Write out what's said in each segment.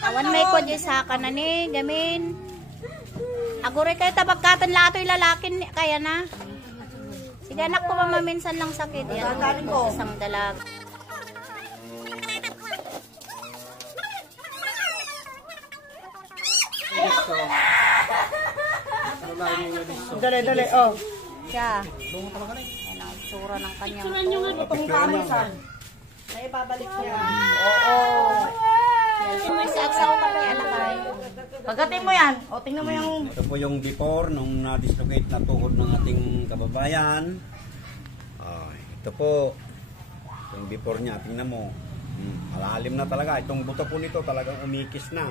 Awan may ko dyan sa kanani, gamin. Agure kayo tabagkatan lato yung lalakin kaya na. Sige anak ko mamaminsan lang sakit. Yan, isang dalag. Dali, oh. Siya. Yan ang tsura ng kanyang Pangkamisan. Naibabalik niya. Oo. Isa-aksaw ka pa alakay. Pagkatin mo yan. O, tingnan mo yung... Ito po yung before nung na-dislocate na tuhod ng ating kababayan. Ito po yung before niya. Tingnan mo. Malalim na talaga. Itong buto po nito talagang umikis na.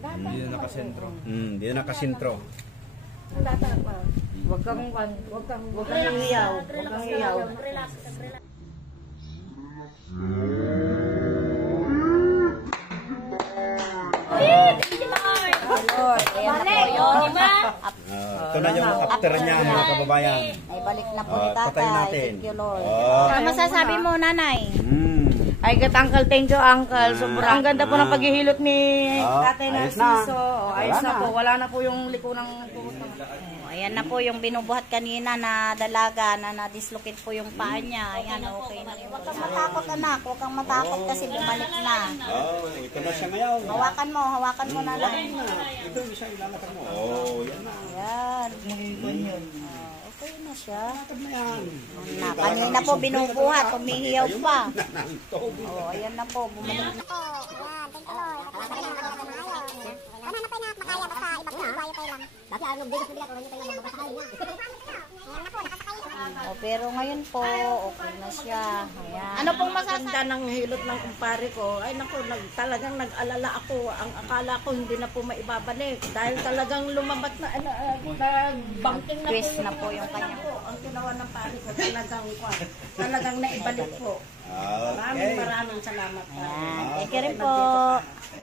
Hindi na nakasentro. Hindi na nakasentro. Huwag kang iyaw. Huwag kang iyaw. Relax. Lord, ayan na po yun. Ito na yung after niya mga kababayan. Ay, balik na po ni tatay. Patayin natin. Thank you, Lord. Ano masasabi mo, nanay? Ay, uncle, thank you, uncle. Sobrang ganda po ng paghihilot ni Tatay ayos Narciso. na. Ayos Wala na na. po. Wala na po yung liko ng tuhod. Ayan na po yung binubuhat kanina na dalaga na na-dislocate po yung paa niya. Ayan, okay na. Huwag kang matakot, anak. Huwag kang matakot kasi bumalik na. Ito na siya ngayon. Hawakan mo, nanay. Ito yung isa ilalakad mo. Yan na. Ayan. Okay na siya. Ilalakad na yan. Kanina po binubuhat, humihiyaw pa. Nanantog. Ayan na po, bumalik na. Pero ngayon po, okay na siya. Ayan. Ano pong masasabi? Ganda ng hilot ng kumpare ko. Ay naku, talagang nag-alala ako. Ang akala ko hindi na po maibabalik. Dahil talagang lumabat na, nag-bumping na Twist po. na po yung kanya. Ang ginawa ng pare ko, talagang naibalik po. Maraming salamat. Ayan. Thank you rin po.